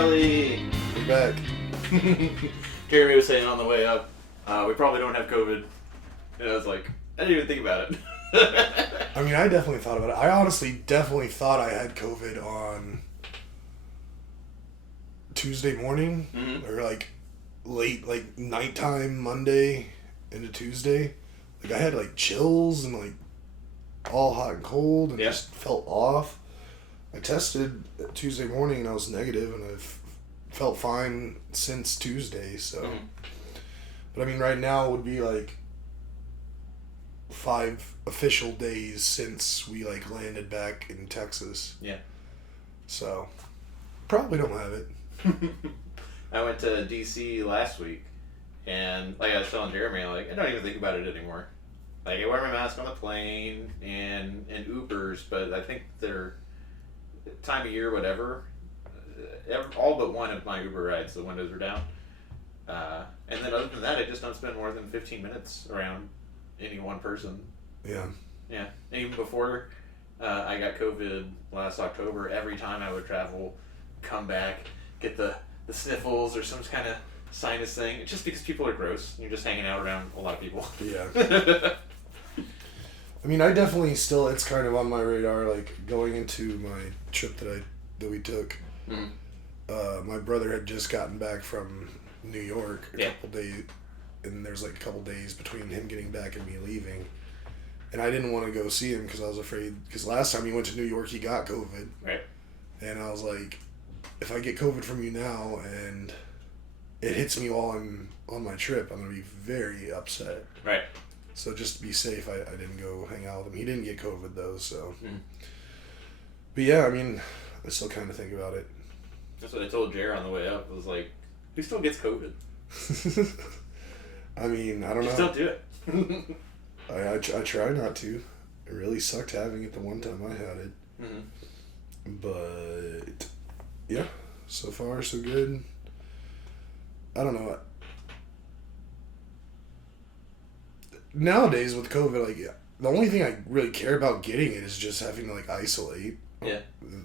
Kelley! We're back. Jeremy was saying on the way up, we probably don't have COVID. And I was like, I didn't even think about it. I mean, I definitely thought about it. I honestly definitely thought I had COVID on Tuesday morning, or like late, like nighttime Monday into Tuesday. Like I had like chills and like all hot and cold and just felt off. I tested Tuesday morning and I was negative, and I've felt fine since Tuesday. So, but I mean, right now would be like 5 official days since we like landed back in Texas. Yeah. So, probably don't have it. I went to DC last week, and like I was telling Jeremy, like I don't even think about it anymore. Like I wear my mask on the plane and Ubers, but I think they're time of year, whatever. All but one of my Uber rides, the windows are down. And then other than that, I just don't spend more than 15 minutes around any one person. Yeah. Yeah. And even before I got COVID last October, every time I would travel, come back, get the sniffles or some kind of sinus thing. It's just because people are gross. You're just hanging out around a lot of people. Yeah. I mean, I definitely still, it's kind of on my radar, like going into my trip that we took. My brother had just gotten back from New York a couple days, and there's like a couple days between him getting back and me leaving. And I didn't want to go see him because I was afraid, because last time he went to New York, he got COVID. Right. And I was like, if I get COVID from you now and it hits me while I'm on my trip, I'm going to be very upset. Right. So just to be safe, I didn't go hang out with him. He didn't get COVID though, so. But yeah, I mean, I still kind of think about it. That's what I told Jer on the way up. I was like, who still gets COVID? I mean, I don't know. Just don't do it. I try not to. It really sucked having it the one time I had it. But yeah, so far so good. I don't know. Nowadays with COVID, like the only thing I really care about getting it is just having to like isolate. Yeah.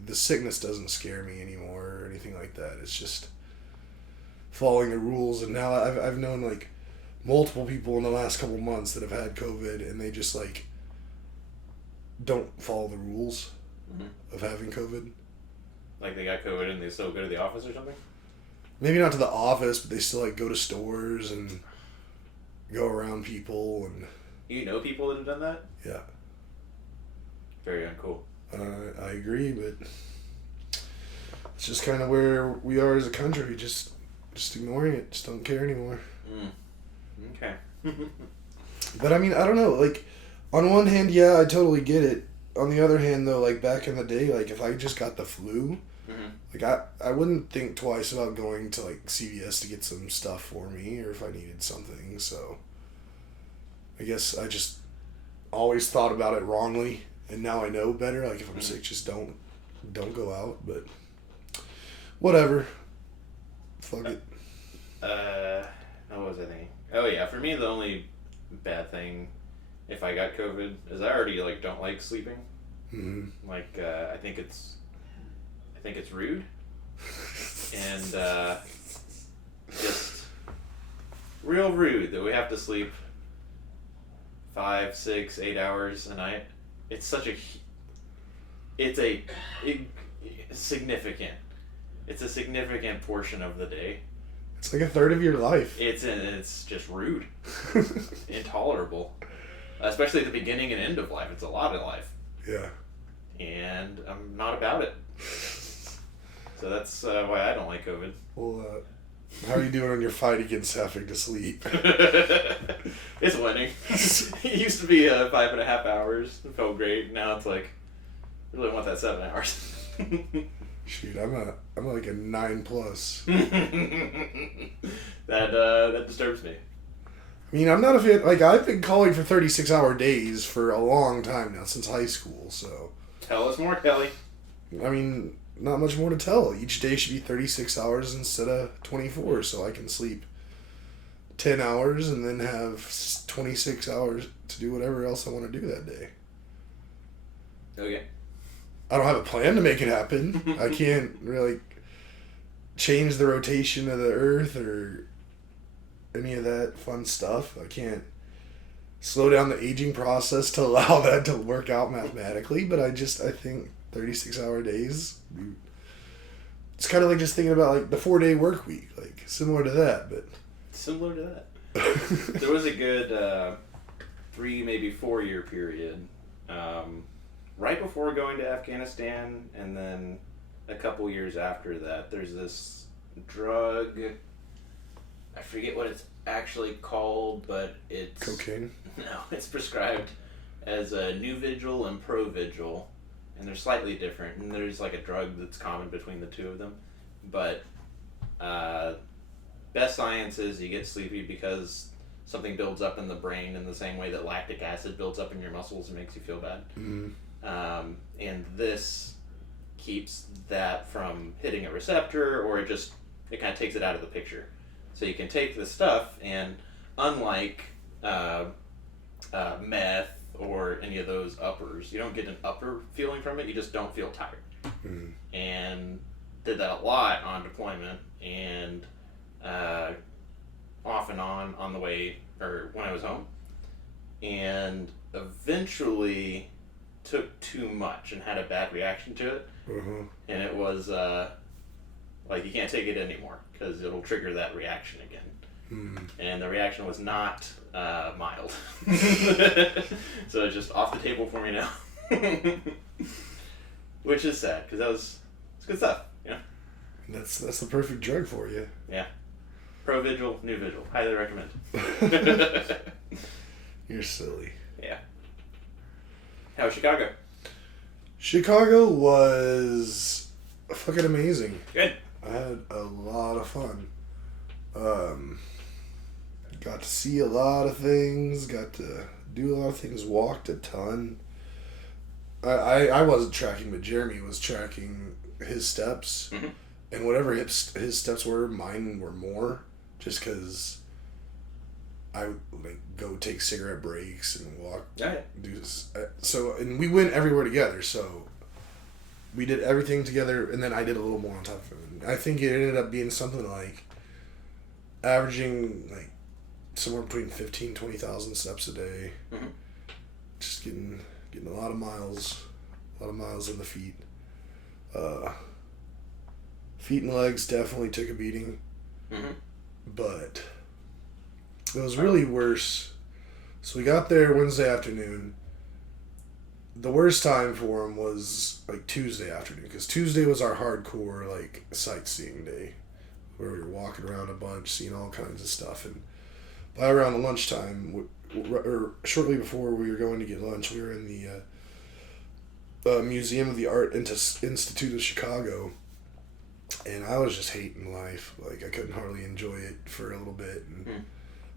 The sickness doesn't scare me anymore or anything like that. It's just following the rules. And now I've known like multiple people in the last couple months that have had COVID, and they just like don't follow the rules of having COVID. Like they got COVID and they still go to the office or something? Maybe not to the office, but they still like go to stores and go around people. And You know people that have done that? yeah. Very uncool. I agree, but it's just kind of where we are as a country. Just ignoring it. Just don't care anymore. Okay. But I mean, I don't know. Like, on one hand, yeah, I totally get it. On the other hand, though, like back in the day, like if I just got the flu, like I wouldn't think twice about going to like CVS to get some stuff for me, or if I needed something. So I guess I just always thought about it wrongly, and now I know better. Like if I'm sick, just don't go out. But whatever. Fuck it. What was I thinking? Oh yeah, for me the only bad thing, if I got COVID, is I already like don't like sleeping. Like I think it's rude, and just real rude that we have to sleep 5, 6, 8 hours a night. It's such a signifiant. It's a significant portion of the day. It's like a third of your life. It's just rude. Intolerable. Especially at the beginning and end of life. It's a lot of life. Yeah. And I'm not about it. So that's why I don't like COVID. Well, how are you doing on your fight against having to sleep? It's winning. It used to be 5.5 hours. It felt great. Now it's like, I really want that 7 hours. Shoot, I'm like a 9+. That disturbs me. I mean, I'm not a fan. Like, I've been calling for 36-hour days for a long time now, since high school, so. Tell us more, Kelley. I mean, not much more to tell. Each day should be 36 hours instead of 24, so I can sleep 10 hours and then have 26 hours to do whatever else I want to do that day. Okay. I don't have a plan to make it happen. I can't really... change the rotation of the Earth or any of that fun stuff. I can't slow down the aging process to allow that to work out mathematically, but I think 36-hour days, it's kind of like just thinking about like the 4-day work week, like similar to that, but similar to that. There was a good 3, maybe 4-year period right before going to Afghanistan, and then a couple years after that. There's this drug, I forget what it's actually called, but it's cocaine. No, it's prescribed as a Nuvigil and Provigil, and they're slightly different. And there's like a drug that's common between the two of them, but best science is you get sleepy because something builds up in the brain in the same way that lactic acid builds up in your muscles and makes you feel bad. Mm-hmm. And this keeps that from hitting a receptor, or it kind of takes it out of the picture. So you can take this stuff, and unlike meth or any of those uppers, you don't get an upper feeling from it, you just don't feel tired. Mm-hmm. And did that a lot on deployment, and off and on the way, or when I was home. And eventually took too much and had a bad reaction to it. Mm-hmm. And it was like you can't take it anymore because it'll trigger that reaction again. Mm-hmm. And the reaction was not mild. So it's just off the table for me now. Which is sad because it's good stuff, you know. That's the perfect drug for you. Yeah. Provigil, Nuvigil. Highly recommend. You're silly. Yeah. How was Chicago? Chicago was fucking amazing. Good. I had a lot of fun. Got to see a lot of things, got to do a lot of things, walked a ton. I wasn't tracking, but Jeremy was tracking his steps. Mm-hmm. And whatever his steps were, mine were more, just because I would like go take cigarette breaks and walk. Yeah. Do this. So, and we went everywhere together, so we did everything together, and then I did a little more on top of it. I think it ended up being something like averaging like somewhere between 20,000 steps a day. Mm-hmm. Just getting a lot of miles in the feet. Feet and legs definitely took a beating. Mm-hmm. But it was really worse. So we got there Wednesday afternoon. The worst time for him was like Tuesday afternoon, because Tuesday was our hardcore like sightseeing day, where we were walking around a bunch, seeing all kinds of stuff. And by around the lunchtime, or shortly before we were going to get lunch, we were in the Museum of the Art Institute of Chicago. And I was just hating life. Like, I couldn't hardly enjoy it for a little bit.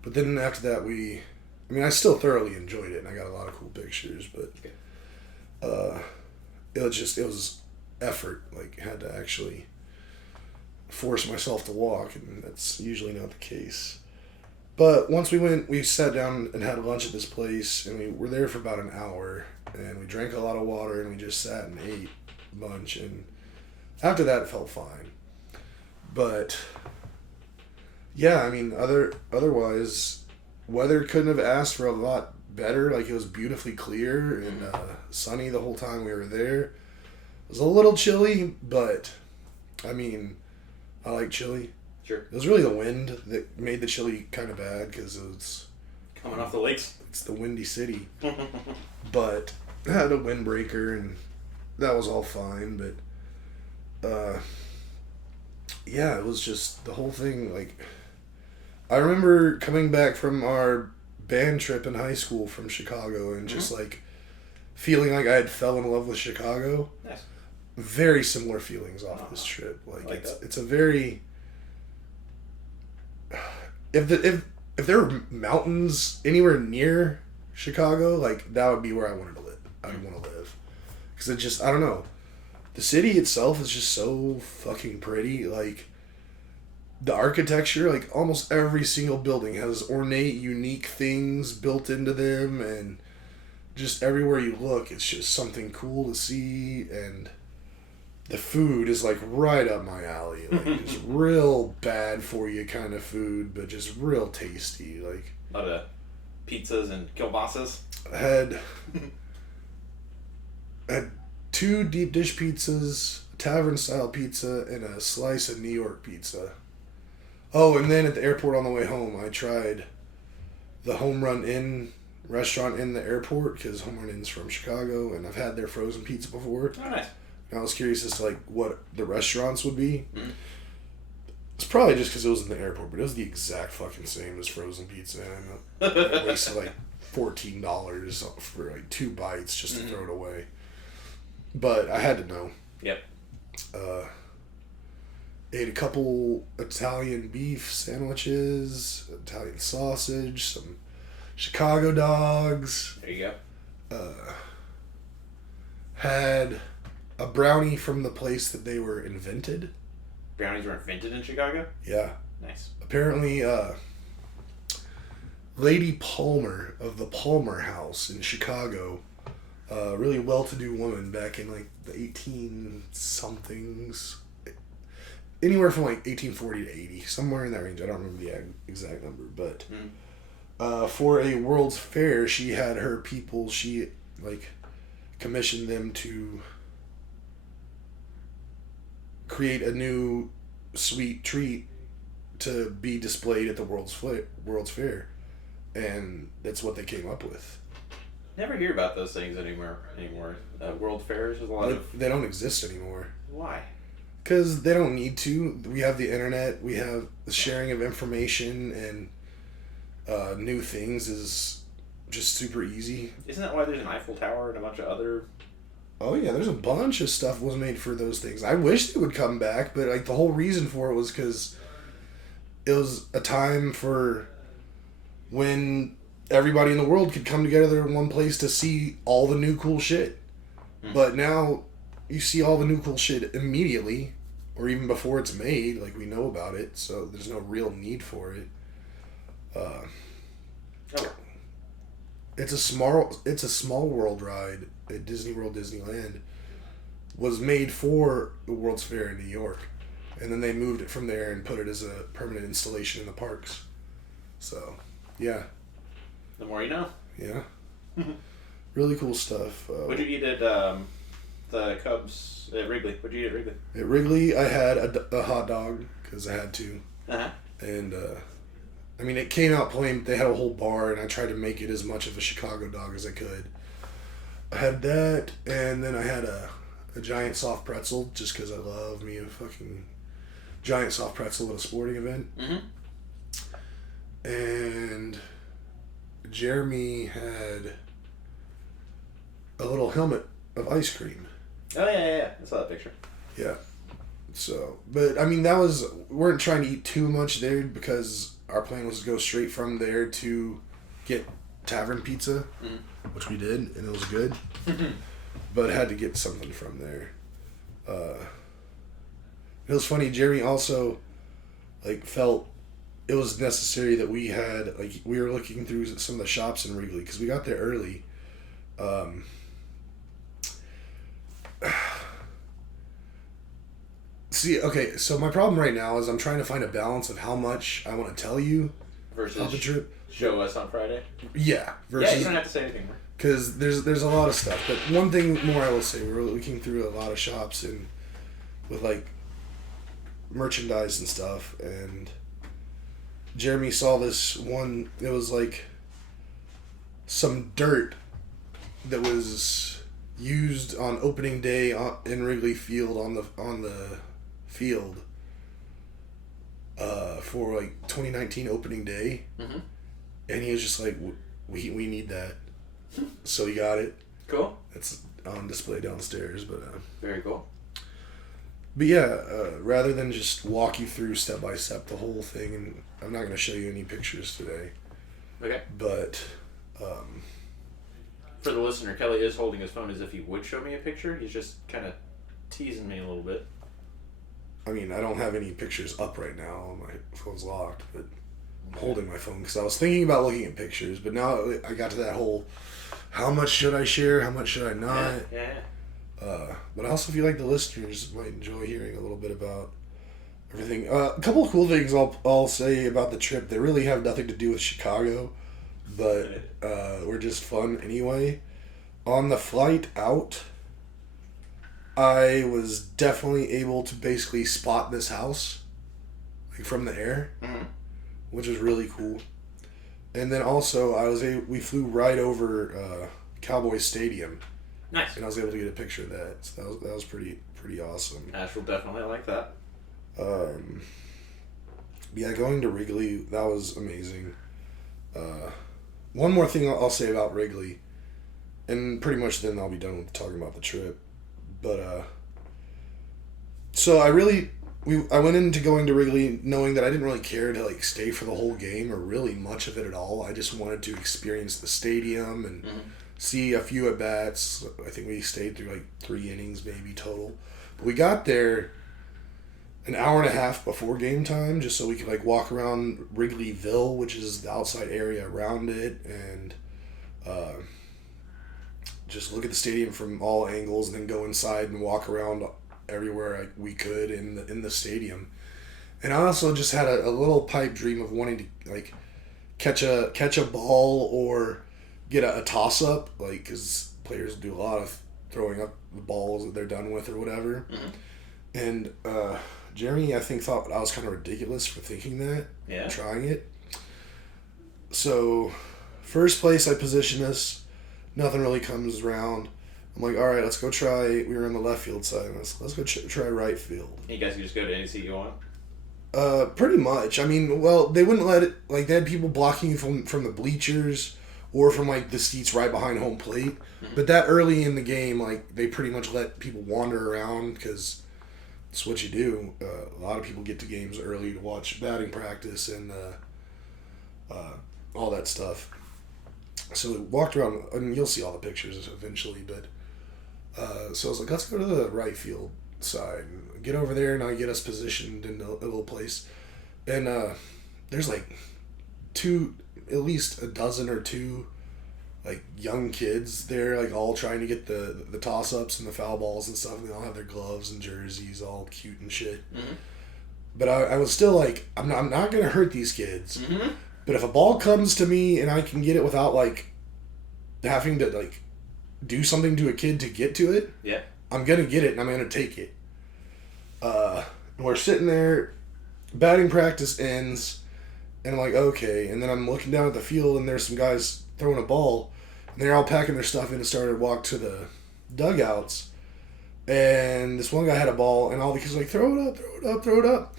But then after that, I still thoroughly enjoyed it, and I got a lot of cool pictures, but it was effort. Like, had to actually force myself to walk, and that's usually not the case. But once we went, we sat down and had lunch at this place, and we were there for about an hour, and we drank a lot of water, and we just sat and ate a bunch, and after that, it felt fine. But yeah, I mean, otherwise, weather couldn't have asked for a lot better. Like, it was beautifully clear and sunny the whole time we were there. It was a little chilly, but I mean, I like chilly. Sure. It was really the wind that made the chilly kind of bad, because it was coming off the lakes. It's the windy city. But I had a windbreaker, and that was all fine. But yeah, it was just the whole thing. Like, I remember coming back from our band trip in high school from Chicago, and just like feeling like I had fell in love with Chicago. Nice. Very similar feelings off this trip. Like it's a very, if there were mountains anywhere near Chicago, like, that would be where I wanted to live. I'd want to live, because it just, I don't know. The city itself is just so fucking pretty. Like, the architecture, like, almost every single building has ornate, unique things built into them, and just everywhere you look, it's just something cool to see. And the food is like right up my alley. Like just real bad for you kind of food, but just real tasty. Like a lot of pizzas and kielbasa's. Had 2 deep dish pizzas, a tavern style pizza, and a slice of New York pizza. Oh, and then at the airport on the way home, I tried the Home Run Inn restaurant in the airport, because Home Run Inn's from Chicago, and I've had their frozen pizza before. Oh, nice. And I was curious as to like what the restaurants would be. Mm-hmm. It's probably just because it was in the airport, but it was the exact fucking same as frozen pizza. And I wasted like $14 for like 2 bites just to throw it away. But I had to know. Yep. Ate a couple Italian beef sandwiches, Italian sausage, some Chicago dogs. There you go. Had a brownie from the place that they were invented. Brownies were invented in Chicago? Yeah. Nice. Apparently, Lady Palmer of the Palmer House in Chicago, a really well-to-do woman back in like the 18-somethings, anywhere from like 1840 to 80, somewhere in that range. I don't remember the exact number, but for a World's Fair, she had her people, she like commissioned them to create a new sweet treat to be displayed at the World's Fair, and that's what they came up with. Never hear about those things anymore. World fairs, there's a lot of... They don't exist anymore. Why? Because they don't need to. We have the internet, we have the sharing of information, and new things is just super easy. Isn't that why there's an Eiffel Tower and a bunch of other... Oh yeah, there's a bunch of stuff was made for those things. I wish they would come back, but like the whole reason for it was because it was a time for when everybody in the world could come together in one place to see all the new cool shit. But now you see all the new cool shit immediately, or even before it's made. Like we know about it, so there's no real need for it. It's a small world ride at Disney World Disneyland. Was made for the World's Fair in New York, and then they moved it from there and put it as a permanent installation in the parks. So, yeah. The more you know. Yeah. Really cool stuff. What'd you eat at the Cubs at Wrigley? What'd you eat at Wrigley? At Wrigley, I had a hot dog because I had to. Uh-huh. And, I mean, it came out plain. They had a whole bar, and I tried to make it as much of a Chicago dog as I could. I had that, and then I had a giant soft pretzel, just because I love me a fucking giant soft pretzel at a sporting event. Mm-hmm. And Jeremy had a little helmet of ice cream. Oh, yeah. I saw that picture. Yeah. So, but, I mean, we weren't trying to eat too much there because our plan was to go straight from there to get tavern pizza, which we did, and it was good. But had to get something from there. It was funny, Jeremy also, like, felt it was necessary that we had, like, we were looking through some of the shops in Wrigley, because we got there early. See, okay, so my problem right now is I'm trying to find a balance of how much I want to tell you versus about the trip. Show us on Friday. Yeah. Yeah, you don't have to say anything more. Because there's a lot of stuff. But one thing more I will say, we were looking through a lot of shops and with, like, merchandise and stuff, and Jeremy saw this one. It was like some dirt that was used on opening day in Wrigley Field on the field for like 2019 opening day, and he was just like, we need that, so he got it. Cool. It's on display downstairs, but very cool. But yeah, rather than just walk you through step by step the whole thing, and I'm not going to show you any pictures today. Okay. But for the listener, Kelley is holding his phone as if he would show me a picture. He's just kind of teasing me a little bit. I mean, I don't have any pictures up right now. My phone's locked, but I'm holding my phone because I was thinking about looking at pictures, but now I got to that whole, how much should I share? How much should I not? Yeah. But I also feel like the listeners might enjoy hearing a little bit about everything. A couple of cool things I'll say about the trip that really have nothing to do with Chicago, but were just fun anyway. On the flight out, I was definitely able to basically spot this house, like from the air, which was really cool. And then also we flew right over Cowboys Stadium. Nice. And I was able to get a picture of that. So that was pretty awesome. Ash will definitely like that. Yeah, going to Wrigley, that was amazing. One more thing I'll say about Wrigley, and pretty much then I'll be done with talking about the trip. But so I went into going to Wrigley knowing that I didn't really care to like stay for the whole game or really much of it at all. I just wanted to experience the stadium and see a few at bats. I think we stayed through like 3 innings maybe total. But we got there an hour and a half before game time just so we could like walk around Wrigleyville, which is the outside area around it, and just look at the stadium from all angles and then go inside and walk around everywhere we could in the stadium. And I also just had a little pipe dream of wanting to like catch a ball or get a toss up, like, because players do a lot of throwing up the balls that they're done with or whatever. And Jeremy, I think, thought I was kind of ridiculous for thinking that, trying it. So first place I position us, nothing really comes around. I'm like, all right, let's go try. We were on the left field side. Let's go try right field. You guys can just go to any seat you want? Pretty much. I mean, well, they wouldn't let it. Like, they had people blocking you from the bleachers or from like the seats right behind home plate. But that early in the game, like, they pretty much let people wander around because it's what you do. A lot of people get to games early to watch batting practice and all that stuff. So we walked around, and you'll see all the pictures eventually, but so I was like, let's go to the right field side and get over there, and I get us positioned in a little place. And there's like at least a dozen or two like young kids there, like all trying to get the toss-ups and the foul balls and stuff, and they all have their gloves and jerseys all cute and shit. But I was still like, I'm not going to hurt these kids. But if a ball comes to me and I can get it without like having to like do something to a kid to get to it, I'm gonna get it and I'm gonna take it. We're sitting there, batting practice ends, and I'm like, okay. And then I'm looking down at the field and there's some guys throwing a ball, and they're all packing their stuff in and started to walk to the dugouts. And this one guy had a ball, and all the kids were like, throw it up, throw it up, throw it up.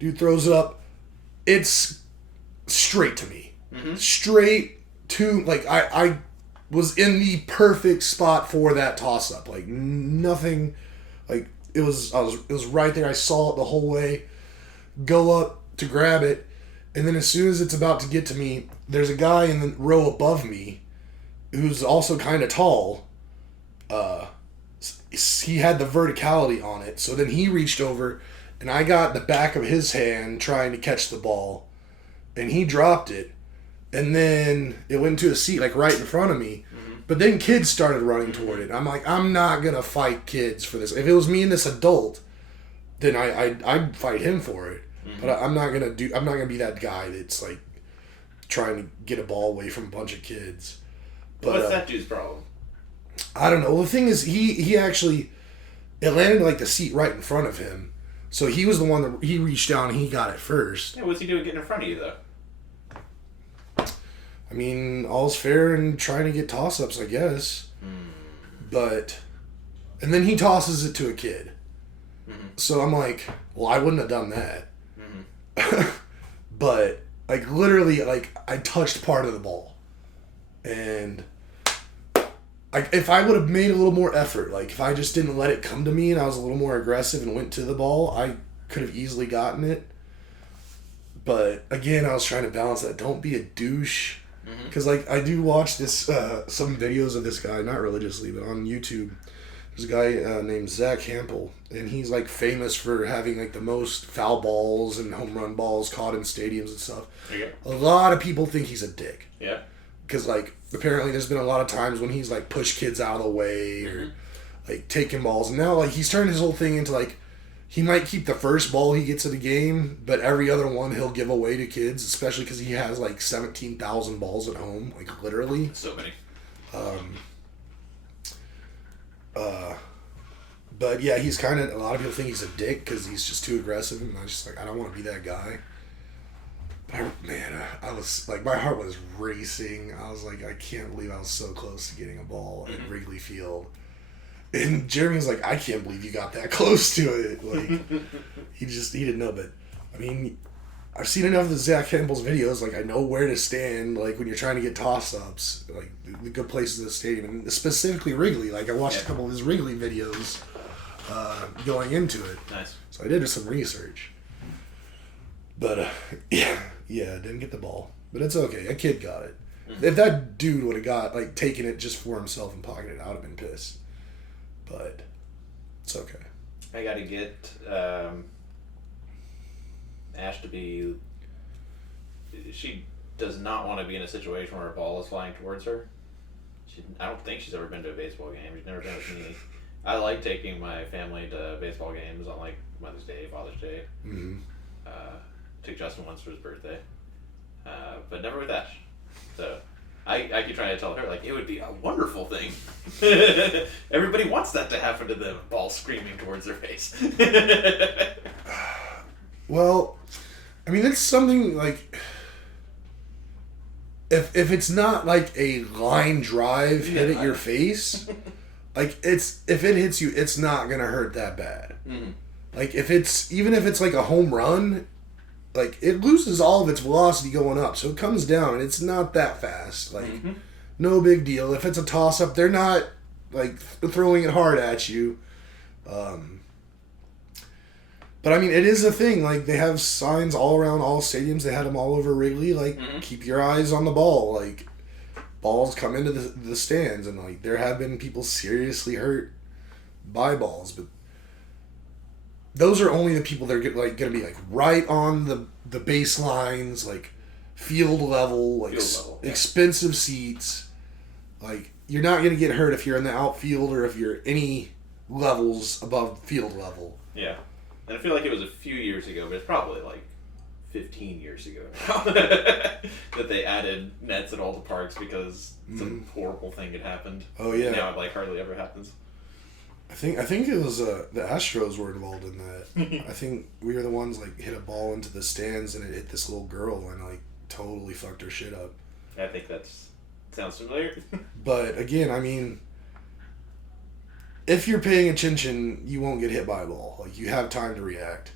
Dude throws it up. It's straight to me. Straight to, like, I was in the perfect spot for that toss-up. Like, nothing, like, it was right there. I saw it the whole way. Go up to grab it, and then as soon as it's about to get to me, there's a guy in the row above me who's also kind of tall. He had the verticality on it, so then he reached over, and I got the back of his hand trying to catch the ball, and he dropped it, and then it went into a seat like right in front of me. But then kids started running toward it. I'm like, I'm not gonna fight kids for this. If it was me and this adult, then I'd fight him for it. But I'm not gonna be that guy that's like trying to get a ball away from a bunch of kids. But what's that dude's problem? I don't know. The thing is, he actually, it landed like the seat right in front of him. So he was the one that he reached down and he got it first. Yeah, what's he doing getting in front of you though? I mean, all's fair in trying to get toss-ups, I guess. But, and then he tosses it to a kid. So I'm like, well, I wouldn't have done that. But, like, literally, like, I touched part of the ball. And, like, if I would have made a little more effort, like, if I just didn't let it come to me and I was a little more aggressive and went to the ball, I could have easily gotten it. But, again, I was trying to balance that. Don't be a douche. Because, like, I do watch this, some videos of this guy, not religiously, but on YouTube. There's a guy named Zach Hampel, and he's, like, famous for having, like, the most foul balls and home run balls caught in stadiums and stuff. A lot of people think he's a dick. Because, like, apparently there's been a lot of times when he's, like, pushed kids out of the way or like taking balls. And now like he's turned his whole thing into like he might keep the first ball he gets at a game, but every other one he'll give away to kids, especially because he has like 17,000 balls at home, like literally. So many. But yeah, he's kind of, a lot of people think he's a dick because he's just too aggressive, and I just like, I don't want to be that guy. But I was like, my heart was racing. I was like, I can't believe I was so close to getting a ball at Wrigley Field. And Jeremy was like, I can't believe you got that close to it. Like, he didn't know. But, I mean, I've seen enough of the Zach Campbell's videos. Like, I know where to stand, like, when you're trying to get toss-ups. Like, the good places in the stadium. And specifically Wrigley. Like, I watched a couple of his Wrigley videos going into it. Nice. So I did some research. But, yeah, didn't get the ball. But it's okay. A kid got it. Mm-hmm. If that dude would have got, like, taken it just for himself and pocketed it, I would have been pissed. But it's okay. I got to get Ash to be... She does not want to be in a situation where a ball is flying towards her. I don't think she's ever been to a baseball game. She's never been with me. I like taking my family to baseball games on, like, Mother's Day, Father's Day. Mm-hmm. Took Justin once for his birthday. But never with Ash. So... I keep trying to tell her, like, it would be a wonderful thing. Everybody wants that to happen to them. Ball screaming towards their face. Well, I mean, it's something, like, if it's not, like, a line drive hit at your face, like, if it hits you, it's not going to hurt that bad. Mm-hmm. Like, even if it's, like, a home run... Like, it loses all of its velocity going up, so it comes down, and it's not that fast. Like, no big deal. If it's a toss-up, they're not, like, throwing it hard at you. But, I mean, it is a thing. Like, they have signs all around all stadiums. They had them all over Wrigley. Like, keep your eyes on the ball. Like, balls come into the stands, and, like, there have been people seriously hurt by balls, but... Those are only the people that are going to be like right on the baselines, like field level, like expensive seats. Like you're not going to get hurt if you're in the outfield or if you're any levels above field level. Yeah, and I feel like it was a few years ago, but it's probably like 15 years ago now that they added nets at all the parks because some horrible thing had happened. Oh yeah. Now it like hardly ever happens. I think it was the Astros were involved in that. I think we were the ones like hit a ball into the stands and it hit this little girl and like totally fucked her shit up. I think sounds familiar. But again, I mean, if you're paying attention, you won't get hit by a ball. Like you have time to react.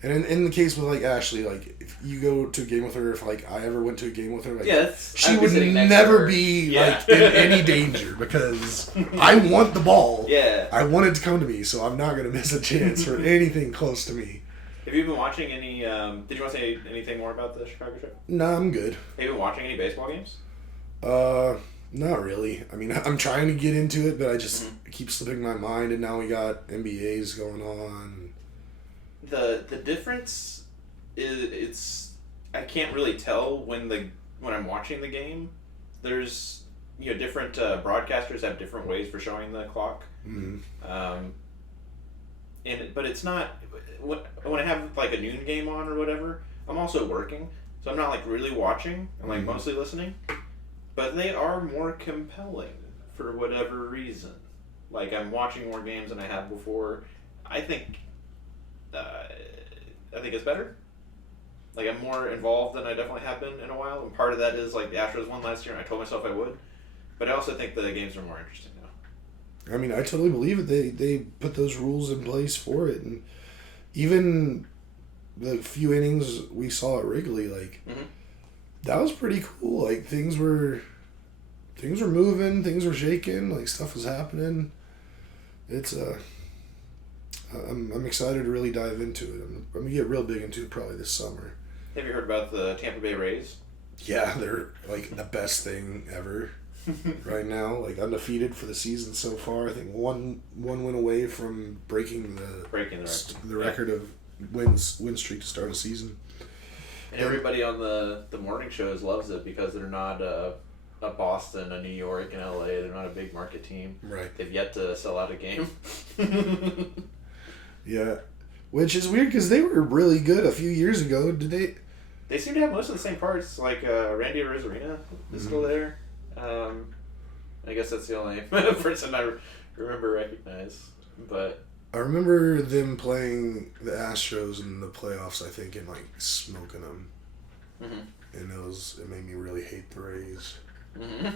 And in the case with like Ashley, like if you go to a game with her, if like I ever went to a game with her, like she would never be like in any danger because I want the ball. Yeah, I want it to come to me, so I'm not gonna miss a chance for anything close to me. Have you been watching any? Did you want to say anything more about the Chicago trip? No, I'm good. Have you been watching any baseball games? Not really. I mean, I'm trying to get into it, but I just keep slipping my mind, and now we got NBAs going on. The difference is I can't really tell when I'm watching the game. There's different broadcasters have different ways for showing the clock. But it's not when I have like a noon game on or whatever. I'm also working, so I'm not like really watching. I'm like mostly listening. But they are more compelling for whatever reason. Like I'm watching more games than I have before. I think it's better. Like I'm more involved than I definitely have been in a while, and part of that is like the Astros won last year, and I told myself I would. But I also think the games are more interesting now. I mean, I totally believe it. They put those rules in place for it, and even the few innings we saw at Wrigley, like that was pretty cool. Like things were moving, things were shaking, like stuff was happening. It's I'm excited to really dive into it. I'm gonna get real big into it probably this summer. Have you heard about the Tampa Bay Rays? Yeah, they're like the best thing ever right now. Like undefeated for the season so far. I think one win away from breaking the record of win streak to start a season. And everybody on the morning shows loves it because they're not a Boston, a New York, and LA. They're not a big market team. Right. They've yet to sell out a game. Yeah. Which is weird because they were really good a few years ago. Did they? They seem to have most of the same parts. Like Randy Rosarina is still there. I guess that's the only person I recognize. But I remember them playing the Astros in the playoffs, I think, and like smoking them. Mm-hmm. And it made me really hate the Rays. Mm-hmm.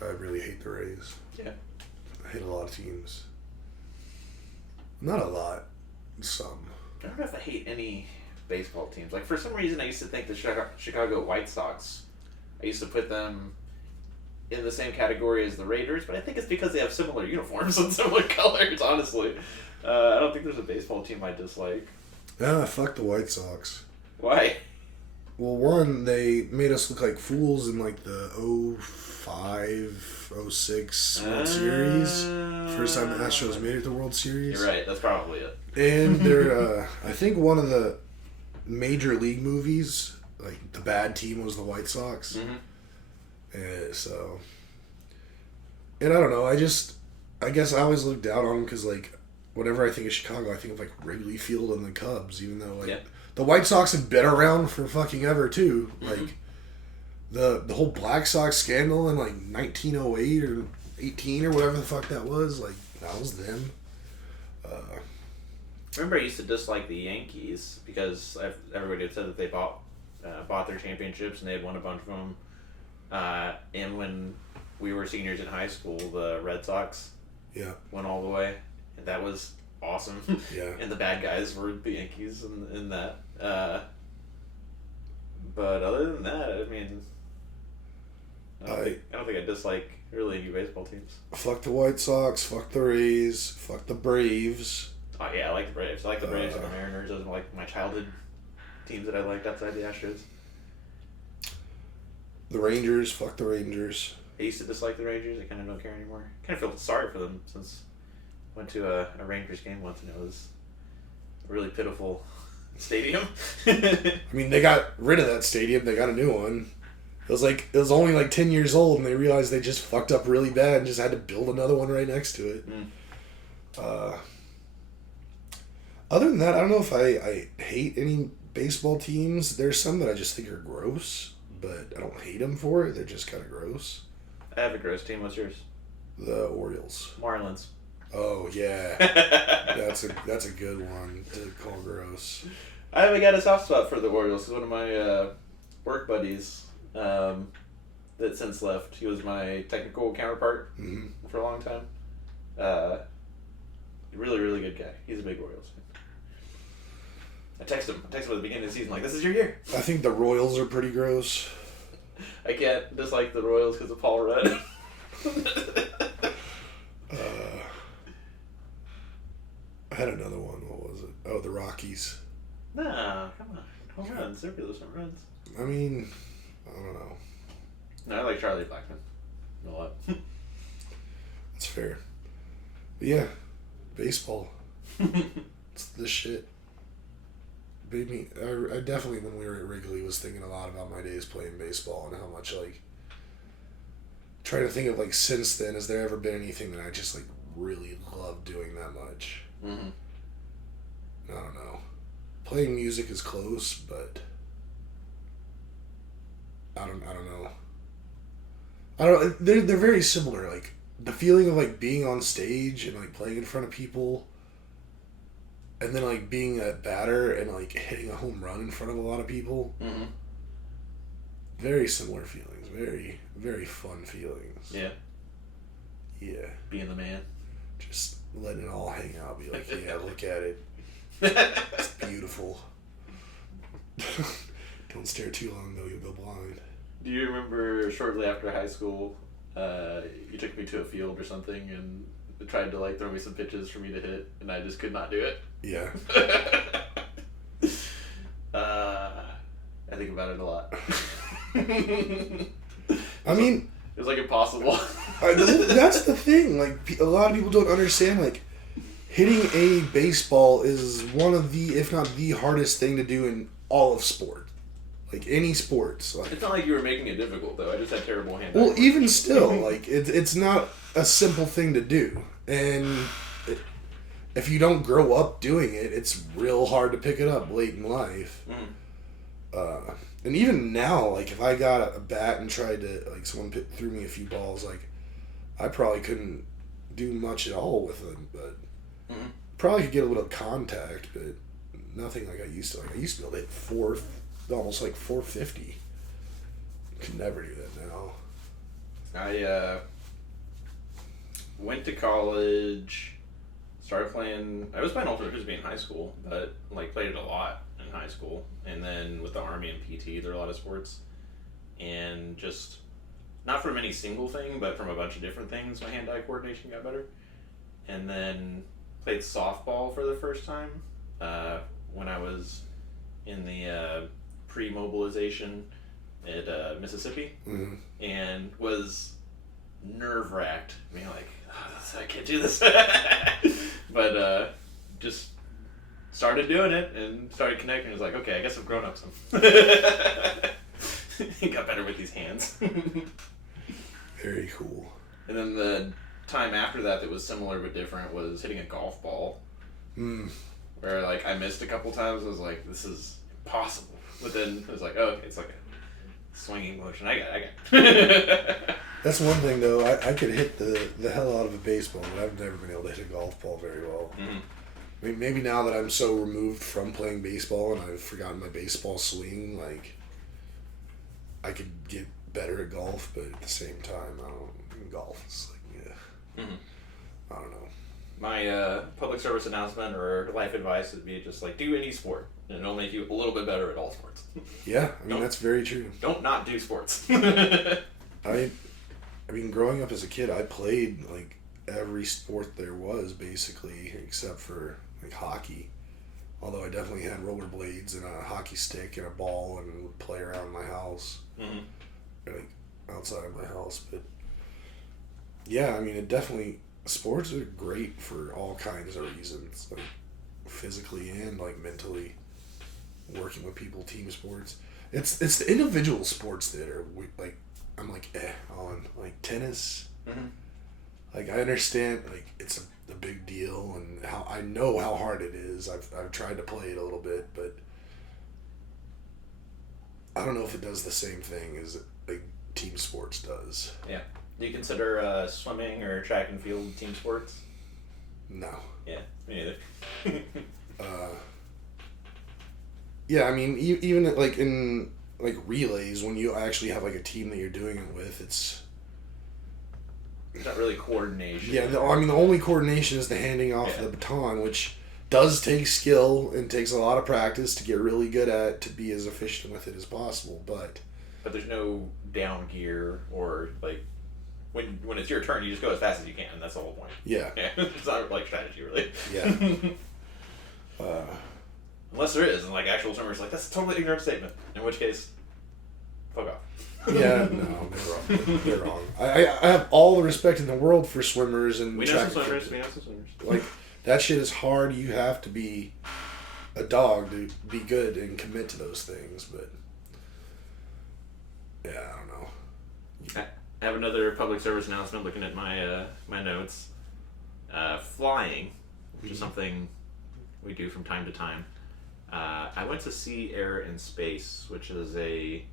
I really hate the Rays. Yeah. I hate a lot of teams. Not a lot. Some. I don't know if I hate any baseball teams. Like, for some reason, I used to think the Chicago White Sox, I used to put them in the same category as the Raiders, but I think it's because they have similar uniforms and similar colors, honestly. I don't think there's a baseball team I dislike. Ah, fuck the White Sox. Why? Well, one, they made us look like fools in like the 05, 06 World Series. First time the Astros made it to the World Series. You're right, that's probably it. And they're, I think one of the major league movies, like the bad team was the White Sox. Mm-hmm. And I don't know, I guess I always look down on them because, like, whenever I think of Chicago, I think of, like, Wrigley Field and the Cubs, even though, like, the White Sox have been around for fucking ever, too. Mm-hmm. Like, the whole Black Sox scandal in, like, 1908 or 18 or whatever the fuck that was, like, that was them. Remember, I used to dislike the Yankees because everybody had said that they bought their championships and they had won a bunch of them. And when we were seniors in high school, the Red Sox went all the way. And that was awesome. Yeah. And the bad guys were the Yankees in that. But other than that, I mean, I don't think I dislike really any baseball teams. Fuck the White Sox, fuck the Rays, fuck the Braves. Oh, yeah, I like the Braves. I like the Braves and the Mariners. Those are like my childhood teams that I liked outside the Astros. The Rangers, fuck the Rangers. I used to dislike the Rangers. I kind of don't care anymore. I kind of feel sorry for them since I went to a Rangers game once and it was a really pitiful stadium. I mean, they got rid of that stadium. They got a new one. It was only like 10 years old and they realized they just fucked up really bad and just had to build another one right next to it. Other than that, I don't know if I hate any baseball teams. There's some that I just think are gross, but I don't hate them for it. They're just kind of gross. I have a gross team. What's yours? The Orioles. Marlins. Oh, yeah. That's a good one to call gross. I haven't got a soft spot for the Orioles because one of my work buddies that since left, he was my technical counterpart for a long time. Really, really good guy. He's a big Orioles fan. I text him at the beginning of the season like, this is your year. I think the Royals are pretty gross. I can't dislike the Royals because of Paul Rudd. I had another one. What was it? Oh, the Rockies. Nah, come on. Home runs. They're those home runs. I mean, I don't know. No, I like Charlie Blackmon a lot. That's fair. But yeah, baseball. It's the shit. Baby, I definitely, when we were at Wrigley, was thinking a lot about my days playing baseball and how much, like, trying to think of, like, since then, has there ever been anything that I just, like, really loved doing that much? Mm-hmm. I don't know. Playing music is close, but I don't know. They're very similar. Like, the feeling of, like, being on stage and, like, playing in front of people, and then, like, being a batter and, like, hitting a home run in front of a lot of people. Mm-hmm. Very similar feelings. Very, very fun feelings. Yeah. Yeah. Being the man. Just letting it all hang out. Be like, yeah, look at it. It's beautiful. Don't stare too long, though. You'll go blind. Do you remember shortly after high school, you took me to a field or something and tried to, like, throw me some pitches for me to hit, and I just could not do it? Yeah. I think about it a lot. I mean, it was like impossible. That's the thing. Like, a lot of people don't understand, like, hitting a baseball is one of the, if not the hardest thing to do in all of sport. Like any sports. Like, it's not like you were making it difficult though. I just had terrible hand. Well, even still, like it's not a simple thing to do, and if you don't grow up doing it, it's real hard to pick it up late in life. And even now, like if I got a bat and tried to, like someone threw me a few balls, like I probably couldn't do much at all with them, but probably could get a little contact, but nothing like I used to. Like I used to be able to hit almost like 450. Could never do that now. I went to college, started playing. I was playing alternate frisbee in high school, but like played it a lot in high school, and then with the Army and PT, there are a lot of sports, and just not from any single thing, but from a bunch of different things. My hand-eye coordination got better, and then played softball for the first time when I was in the pre-mobilization at Mississippi, and was nerve-wracked, being like, I can't do this. But just started doing it and started connecting. It was like, okay, I guess I've grown up some. Got better with these hands. Very cool. And then the time after that was similar but different was hitting a golf ball. Where like I missed a couple times. I was like, this is impossible. But then it was like, oh, okay, it's like a swinging motion. I got it. That's one thing though. I could hit the hell out of a baseball, but I've never been able to hit a golf ball very well. I mean, maybe now that I'm so removed from playing baseball and I've forgotten my baseball swing, like I could get better at golf, but at the same time, golf is like, I don't know. My public service announcement or life advice would be just like, do any sport, and it'll make you a little bit better at all sports. Yeah, I mean, that's very true. Don't not do sports. I mean, growing up as a kid, I played like every sport there was, basically, except for like hockey. Although I definitely had rollerblades and a hockey stick and a ball and would play around my house. Like outside of my house. But yeah, I mean, it definitely, sports are great for all kinds of reasons, like physically and like mentally. Working with people, team sports. It's the individual sports that are like, I'm like on, like tennis. Like I understand like it's a big deal and how I know how hard it is. I've tried to play it a little bit, but I don't know if it does the same thing as like team sports does. Yeah. Do you consider swimming or track and field team sports? No. Yeah, me neither. Yeah, I mean, even like in like relays, when you actually have like a team that you're doing it with, it's not really coordination. Yeah, I mean, the only coordination is the handing off the baton, which does take skill and takes a lot of practice to get really good at, to be as efficient with it as possible. But there's no down gear or like when it's your turn, you just go as fast as you can. And that's the whole point. Yeah. It's not like strategy, really. Yeah. Unless there is, and like actual swimmers, like that's a totally ignorant statement. In which case, fuck off. Yeah, no, they're wrong. They're wrong. I have all the respect in the world for swimmers and we know some swimmers. Like that shit is hard. You have to be a dog to be good and commit to those things. But yeah, I don't know. I have another public service announcement. Looking at my my notes, flying, which is something we do from time to time. I went to Sea, Air, and Space, which is a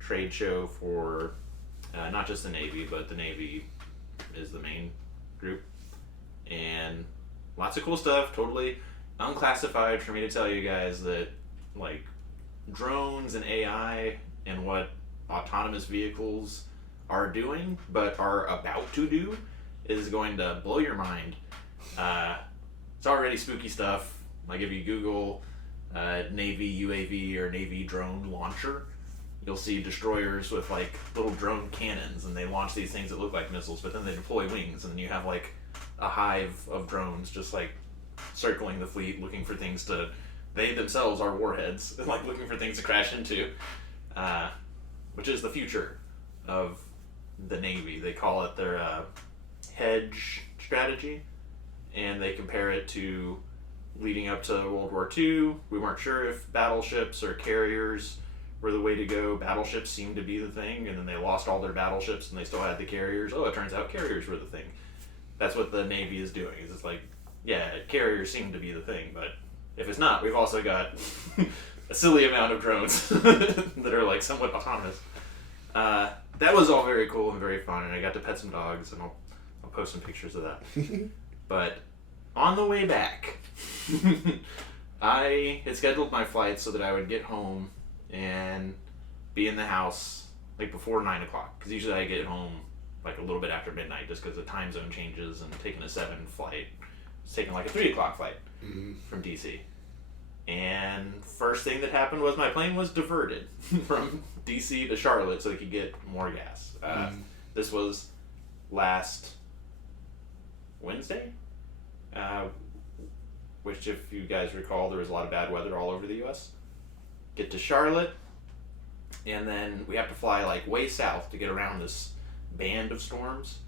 trade show for not just the Navy, but the Navy is the main group. And lots of cool stuff, totally unclassified for me to tell you guys that, like, drones and AI and what autonomous vehicles are doing, but are about to do, is going to blow your mind. It's already spooky stuff. Like if you Google Navy UAV or Navy drone launcher, you'll see destroyers with like little drone cannons, and they launch these things that look like missiles, but then they deploy wings, and then you have like a hive of drones just like circling the fleet, looking for things to. They themselves are warheads, and like looking for things to crash into, which is the future of the Navy. They call it their hedge strategy, and they compare it to leading up to World War II. We weren't sure if battleships or carriers were the way to go. Battleships seemed to be the thing, and then they lost all their battleships and they still had the carriers. Oh, it turns out carriers were the thing. That's what the Navy is doing. Is it's like, yeah, carriers seem to be the thing, but if it's not, we've also got a silly amount of drones that are like somewhat autonomous. That was all very cool and very fun, and I got to pet some dogs, and I'll post some pictures of that. But on the way back, I had scheduled my flight so that I would get home and be in the house like before 9 o'clock, because usually I get home like a little bit after midnight just because the time zone changes, and taking a 7 flight, it's taking like a 3 o'clock flight from DC. And first thing that happened was my plane was diverted from DC to Charlotte so they could get more gas. This was last Wednesday, which, if you guys recall, there was a lot of bad weather all over the U.S. Get to Charlotte, and then we have to fly like way south to get around this band of storms,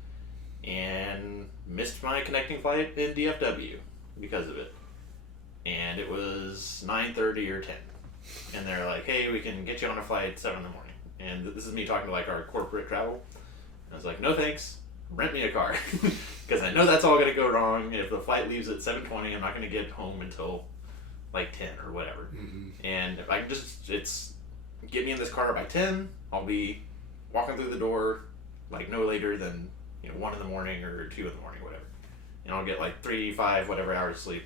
and missed my connecting flight in DFW because of it. And it was 9:30 or 10, and they're like, hey, we can get you on a flight at 7 in the morning. And this is me talking to like our corporate travel. And I was like, no thanks, rent me a car, because I know that's all going to go wrong. If the flight leaves at 7:20, I'm not going to get home until like 10 or whatever. And if I can just get me in this car by 10, I'll be walking through the door like no later than 1 in the morning or 2 in the morning, whatever. And I'll get like 3, 5, whatever hours of sleep,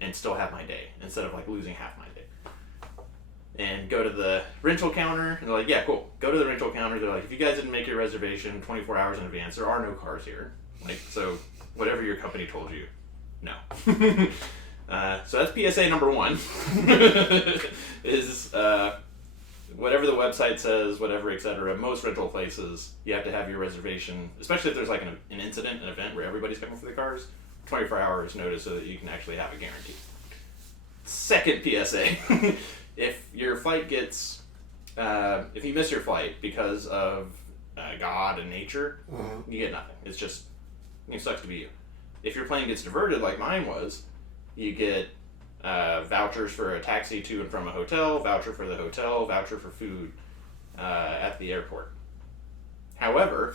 and still have my day, instead of like losing half my day. And go to the rental counter, and they're like, yeah, cool. Go to the rental counter. They're like, if you guys didn't make your reservation 24 hours in advance, there are no cars here. Like, so whatever your company told you, no. So that's PSA number 1. is whatever the website says, whatever, etc. Most rental places, you have to have your reservation, especially if there's like an incident, an event where everybody's coming for the cars, 24 hours notice so that you can actually have a guarantee. Second PSA, if your flight gets, if you miss your flight because of God and nature, you get nothing. It's just, it sucks to be you. If your plane gets diverted like mine was, you get vouchers for a taxi to and from a hotel, voucher for the hotel, voucher for food at the airport. However,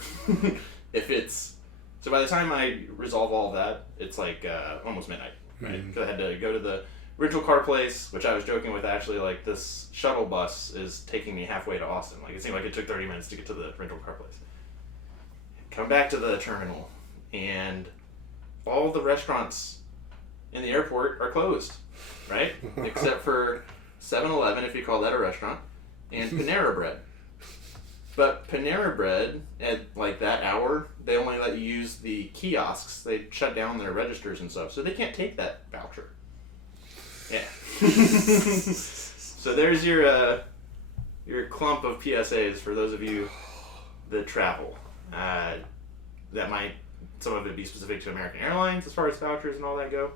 if it's, so by the time I resolve all of that, it's like almost midnight, right? Because I had to go to the rental car place, which I was joking with Ashley, like, this shuttle bus is taking me halfway to Austin. Like, it seemed like it took 30 minutes to get to the rental car place. Come back to the terminal, and all the restaurants in the airport are closed, right? Except for 7-Eleven, if you call that a restaurant, and Panera Bread. But Panera Bread, at like that hour, they only let you use the kiosks. They shut down their registers and stuff, so they can't take that voucher. Yeah. So there's your clump of PSAs for those of you that travel. That might, some of it be specific to American Airlines as far as vouchers and all that go.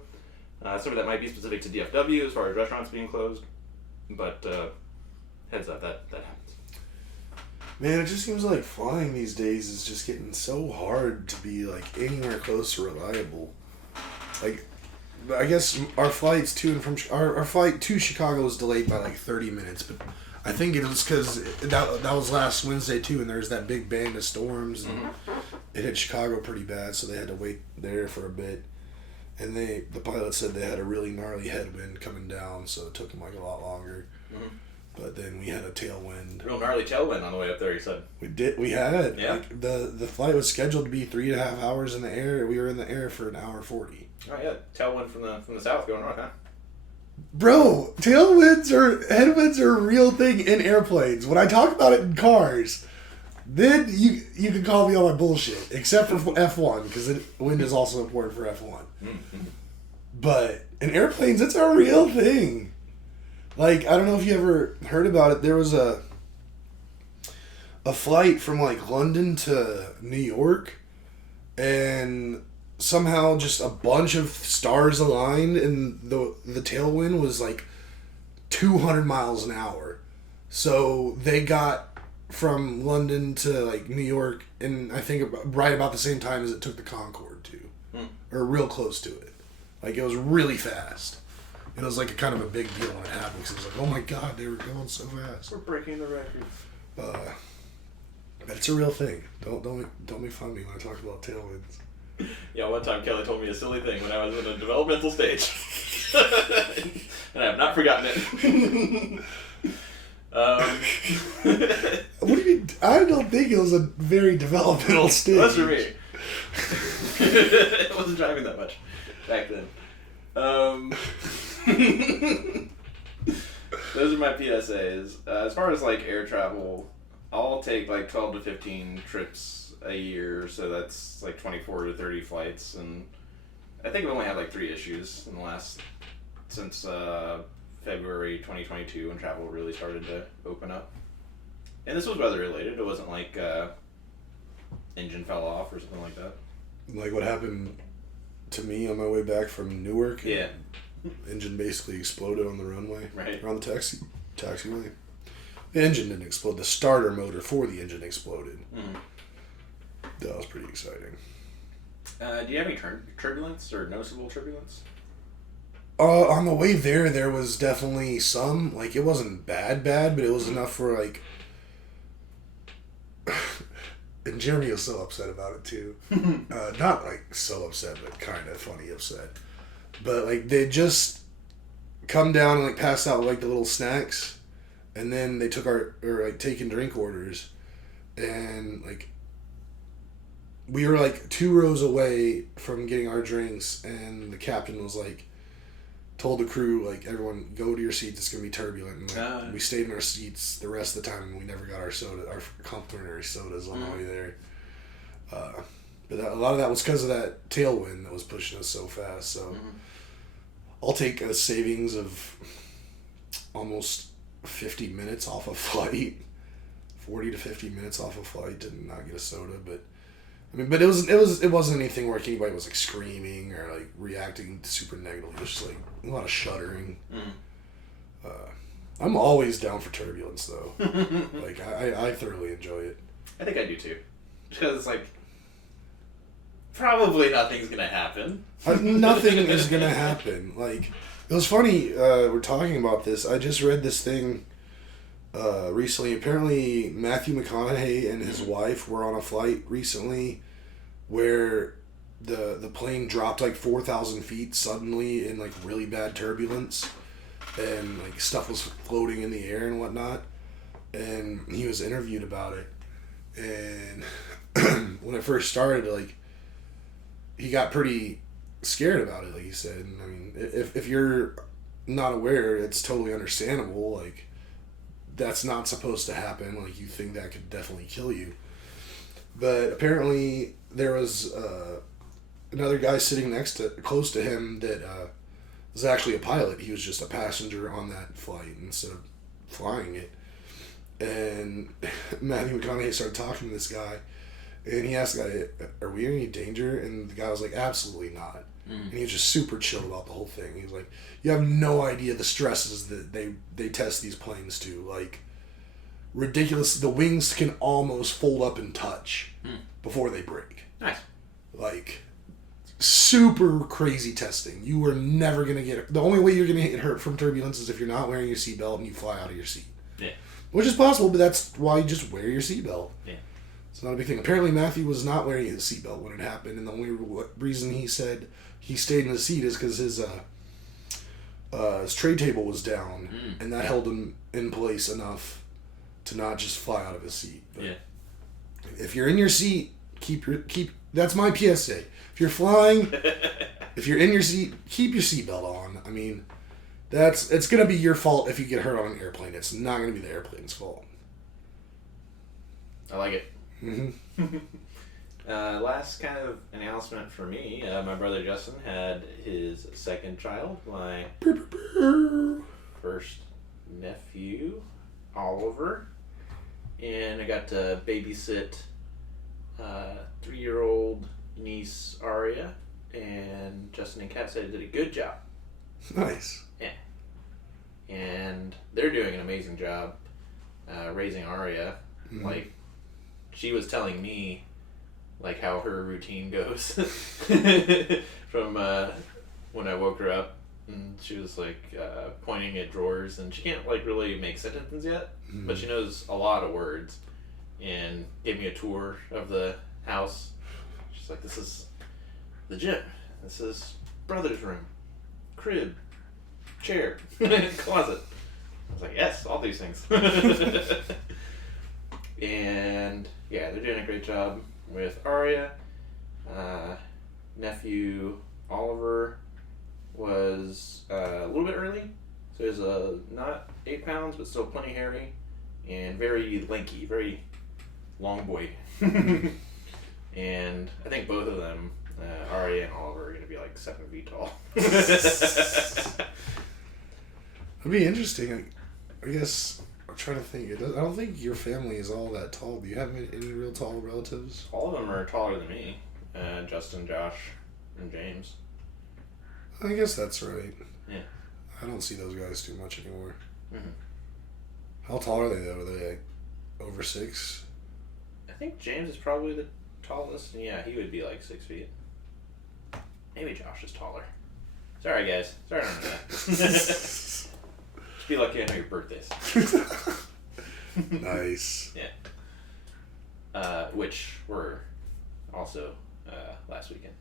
Some of that might be specific to DFW as far as restaurants being closed. But heads up, that happens. Man, it just seems like flying these days is just getting so hard to be like anywhere close to reliable. Like, I guess our flights to and from our flight to Chicago was delayed by like 30 minutes, but I think it was because that was last Wednesday too, and there's that big band of storms, and it hit Chicago pretty bad, so they had to wait there for a bit. And the pilot said they had a really gnarly headwind coming down, so it took them like a lot longer. But then we had a tailwind. Real gnarly tailwind on the way up there, you said. We had. Yeah. Like, the flight was scheduled to be 3.5 hours in the air. We were in the air for 1:40. Oh yeah, tailwind from the south going north, huh? Bro, headwinds are a real thing in airplanes. When I talk about it in cars, then you can call me on my bullshit. Except for F1, because wind is also important for F1. But in airplanes, it's a real thing. Like, I don't know if you ever heard about it. There was a flight from like London to New York, and somehow just a bunch of stars aligned, and the tailwind was like 200 miles an hour. So they got from London to like New York, and I think right about the same time as it took the Concorde to, or real close to it. Like, it was really fast. it was like a kind of a big deal when it happened because it was like, oh my god, they were going so fast. We're breaking the record. But it's a real thing. Don't make fun of me when I talk about tailwinds. Yeah, one time Kelley told me a silly thing when I was in a developmental stage. And I have not forgotten it. What do you mean? I don't think it was a very developmental stage. That's for me. It wasn't driving that much back then. Those are my PSAs. As far as like air travel, I'll take like 12 to 15 trips a year, so that's like 24 to 30 flights, and I think I've only had like 3 issues in the last since February 2022 when travel really started to open up. And this was weather related. It wasn't like engine fell off or something like that. Like what happened to me on my way back from Newark. Yeah. Engine basically exploded on the runway. Right. Or on the taxiway. The engine didn't explode. The starter motor for the engine exploded. Mm-hmm. That was pretty exciting. Do you have any turbulence or noticeable turbulence? On the way there was definitely some. Like, it wasn't bad, but it was enough for, like... And Jeremy was so upset about it, too. Not, like, so upset, but kind of funny upset. But, like, they just come down and, like, pass out, like, the little snacks. And then they took taking drink orders. And, like... We were like 2 rows away from getting our drinks, and the captain was like, told the crew, like, everyone go to your seats, it's going to be turbulent. And like, we stayed in our seats the rest of the time, and we never got our complimentary sodas on the way there. But a lot of that was because of that tailwind that was pushing us so fast. So I'll take a savings of almost 50 minutes off a flight, 40 to 50 minutes off a flight to not get a soda, but it wasn't anything where anybody was like screaming or like reacting super negatively. It was just like a lot of shuddering. I'm always down for turbulence though. Like I thoroughly enjoy it. I think I do too, because it's like probably nothing's gonna happen. Nothing is gonna happen. Like, it was funny. We're talking about this. I just read this thing. Recently, apparently Matthew McConaughey and his wife were on a flight recently where the plane dropped like 4,000 feet suddenly in like really bad turbulence, and like stuff was floating in the air and whatnot, and he was interviewed about it, and when it first started, like, he got pretty scared about it, like he said. And, I mean, if you're not aware, it's totally understandable. Like, that's not supposed to happen. Like, you think that could definitely kill you. But apparently there was another guy sitting close to him that was actually a pilot. He was just a passenger on that flight instead of flying it. And Matthew McConaughey started talking to this guy, and he asked the guy, "Are we in any danger?" And the guy was like, "Absolutely not." And he was just super chill about the whole thing. He was like, you have no idea the stresses that they test these planes to. Like, ridiculous. The wings can almost fold up and touch before they break. Nice. Like, super crazy testing. You are never going to get... The only way you're going to get hurt from turbulence is if you're not wearing your seatbelt and you fly out of your seat. Yeah. Which is possible, but that's why you just wear your seatbelt. Yeah. It's not a big thing. Apparently Matthew was not wearing his seatbelt when it happened, and the only reason he said he stayed in the seat is because his tray table was down, and that held him in place enough to not just fly out of his seat. But yeah. If you're in your seat, keep. That's my PSA. If you're flying, if you're in your seat, keep your seatbelt on. I mean, it's gonna be your fault if you get hurt on an airplane. It's not gonna be the airplane's fault. I like it. Last kind of announcement for me, my brother Justin had his second child, my first nephew, Oliver, and I got to babysit 3-year-old niece, Aria, and Justin and Kat said I did a good job. Nice. Yeah. And they're doing an amazing job raising Aria. Like, she was telling me, like, how her routine goes from when I woke her up and she was like pointing at drawers, and she can't like really make sentences yet, but she knows a lot of words, and gave me a tour of the house. She's like, "This is the gym. This is brother's room, crib, chair, closet." I was like, "Yes, all these things." And yeah, they're doing a great job with Aria. Nephew Oliver was a little bit early, so he's not 8 pounds, but still plenty hairy and very lanky, very long boy. And I think both of them, Aria and Oliver, are going to be like 7 feet tall. It'd be interesting. I guess I'm trying to think. I don't think your family is all that tall. Do you have any real tall relatives? All of them are taller than me. Justin, Josh, and James. I guess that's right. Yeah. I don't see those guys too much anymore. Mm-hmm. How tall are they though? Are they like over 6? I think James is probably the tallest. And yeah, he would be like 6 feet. Maybe Josh is taller. Sorry, guys. Sorry on that. Just be lucky I know your birthdays. Nice. Yeah. Which were also last weekend.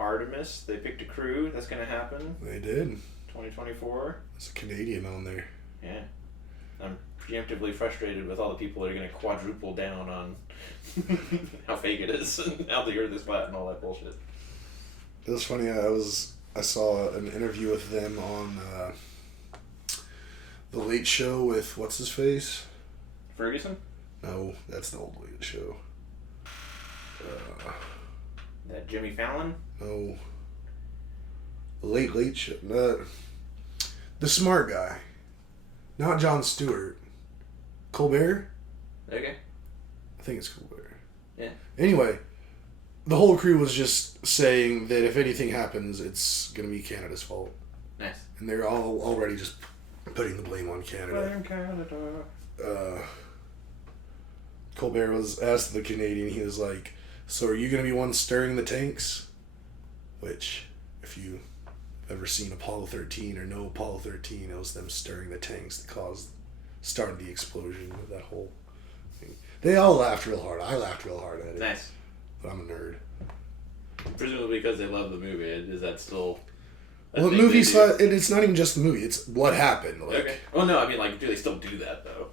Artemis, they picked a crew. That's going to happen. They did. 2024. There's a Canadian on there. Yeah. I'm preemptively frustrated with all the people that are going to quadruple down on how fake it is and how the earth is flat and all that bullshit. It was funny. I saw an interview with them on the Late Show with what's his face? Ferguson? No, that's the old Late Show. That Jimmy Fallon? No. The Late Show. The smart guy. Not Jon Stewart. Colbert? Okay. I think it's Colbert. Yeah. Anyway, the whole crew was just saying that if anything happens, it's going to be Canada's fault. Nice. And they're all already just putting the blame on Canada. Blame Canada. Colbert was asked the Canadian, he was like, "So are you going to be one stirring the tanks?" Which, if you've ever seen Apollo 13 or know Apollo 13, it was them stirring the tanks that started the explosion of that whole thing. They all laughed real hard. I laughed real hard at it. Nice. But I'm a nerd. Presumably because they love the movie. Is that still... Well, the movie's and it's not even just the movie. It's what happened. Like, okay. Well, no, I mean, like, do they still do that, though?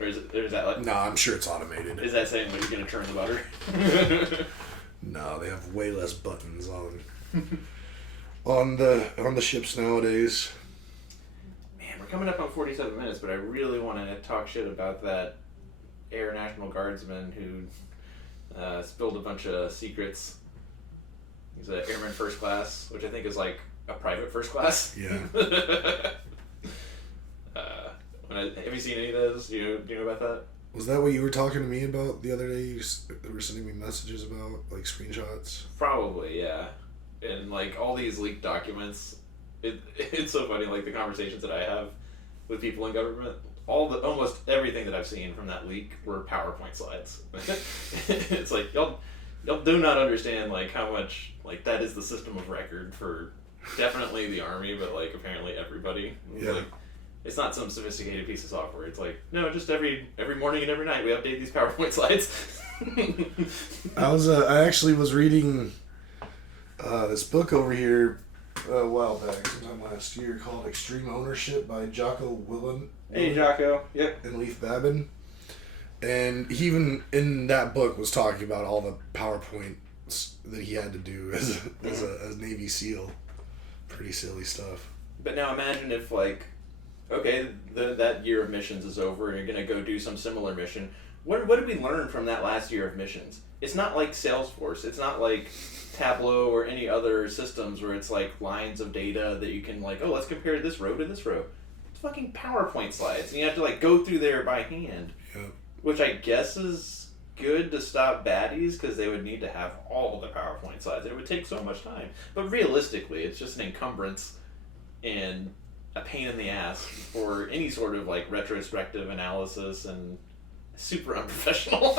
Or is that like... No, I'm sure it's automated. Is that saying, like, you're going to turn the butter? No, they have way less buttons on the ships nowadays. Man, we're coming up on 47 minutes, but I really want to talk shit about that Air National Guardsman who spilled a bunch of secrets. He's an airman first class, which I think is like a private first class. Yeah. Have you seen any of those? Do you know about that? Was that what you were talking to me about the other day? You were sending me messages about, like, screenshots? Probably, yeah. And, like, all these leaked documents, it's so funny, like, the conversations that I have with people in government, almost everything that I've seen from that leak were PowerPoint slides. It's like, y'all do not understand, like, how much, like, that is the system of record for definitely the Army, but, like, apparently everybody. Yeah. Like, it's not some sophisticated piece of software. It's like, no, just every morning and every night we update these PowerPoint slides. I actually was reading this book over here a while back, sometime last year, called Extreme Ownership by Jocko Willem. Hey, Jocko. Yep. And Leif Babin. And he even in that book was talking about all the PowerPoints that he had to do as a Navy SEAL. Pretty silly stuff. But now imagine if, like, okay, that year of missions is over and you're going to go do some similar mission. What did we learn from that last year of missions? It's not like Salesforce. It's not like Tableau or any other systems where it's like lines of data that you can like, oh, let's compare this row to this row. It's fucking PowerPoint slides. And you have to like go through there by hand. Yeah. Which I guess is good to stop baddies because they would need to have all of the PowerPoint slides. It would take so much time. But realistically, it's just an encumbrance and a pain in the ass for any sort of like retrospective analysis and super unprofessional.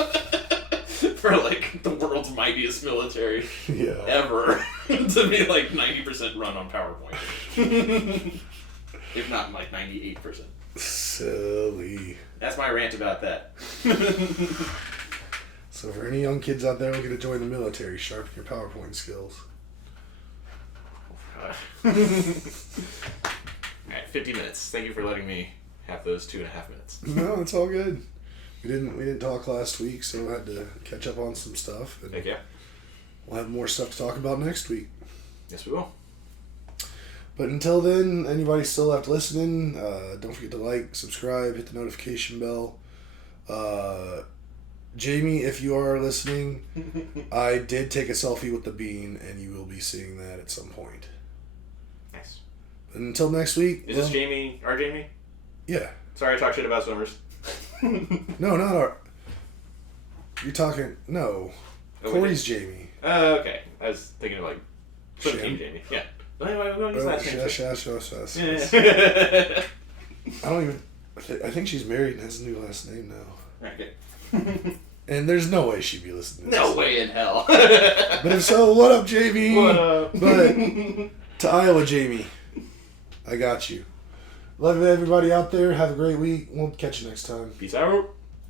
for like the world's mightiest military Yeah. ever to be like 90% run on PowerPoint. If not like 98%. Silly. That's my rant about that. So for any young kids out there looking to join the military, sharpen your PowerPoint skills. Alright, 50 minutes. Thank you for letting me have those 2.5 minutes. No, it's all good. We didn't talk last week, so I had to catch up on some stuff. And Heck yeah. we'll have more stuff to talk about next week. Yes, we will. But until then, anybody still left listening, don't forget to like, subscribe, hit the notification bell. Jamie, if you are listening, I did take a selfie with the bean, and you will be seeing that at some point. Nice. And until next week. Is this Jamie, our Jamie? Yeah. Sorry I talked shit about swimmers. No, not our... You're talking... No. Oh, Corey's Jamie. Oh, okay. I was thinking of like swim Sham? team Jamie. Yeah. Anyway, we're going to use last name. Yeah. I don't even... I think she's married and has a new last name now. Okay. And there's no way she'd be listening to this. No way in hell. But if so, what up, Jamie? What up? But to Iowa, Jamie, I got you. Love everybody out there. Have a great week. We'll catch you next time. Peace out.